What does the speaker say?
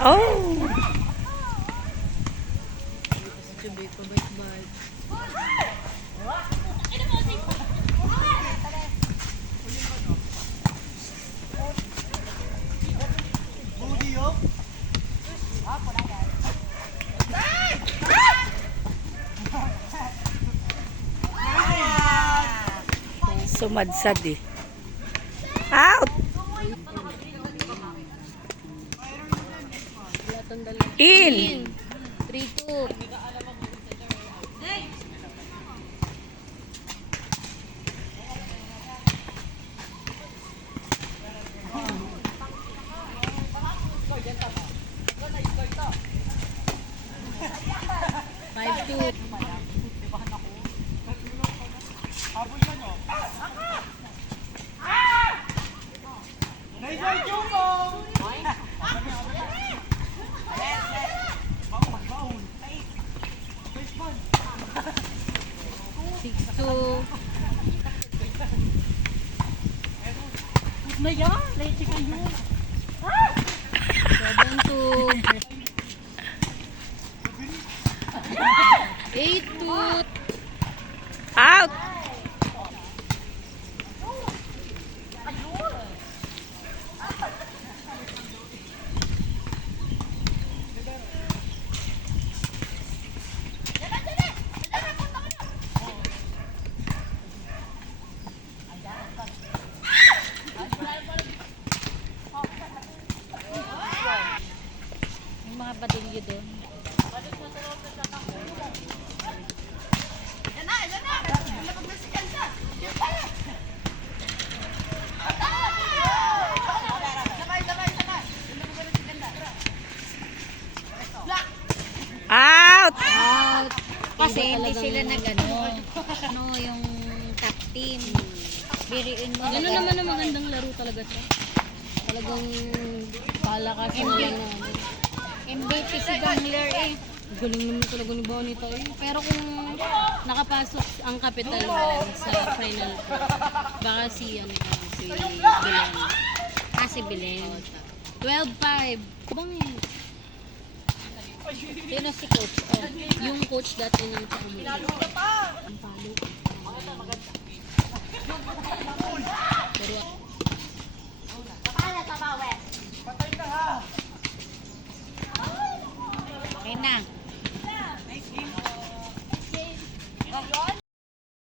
Oh! Sumadsad eh. Out! In! 3-2. Na yan, leche kayo. 7-2. 8-2. Out! May mga badilyo doon. Out! Out. Kasi hindi sila ano, yung top team. Biriin mo. Ano naman ang magandang laro talaga siya. Talagang palakasin MVP. lang na. MVP si Gangler eh. Galing naman talaga ni Bonita eh. Pero kung nakapasok ang Capital sa final, baka si Belen. Si Belen. 12-5. Bang eh. Sino si coach? Oh. Yung coach dati ng Ang palo.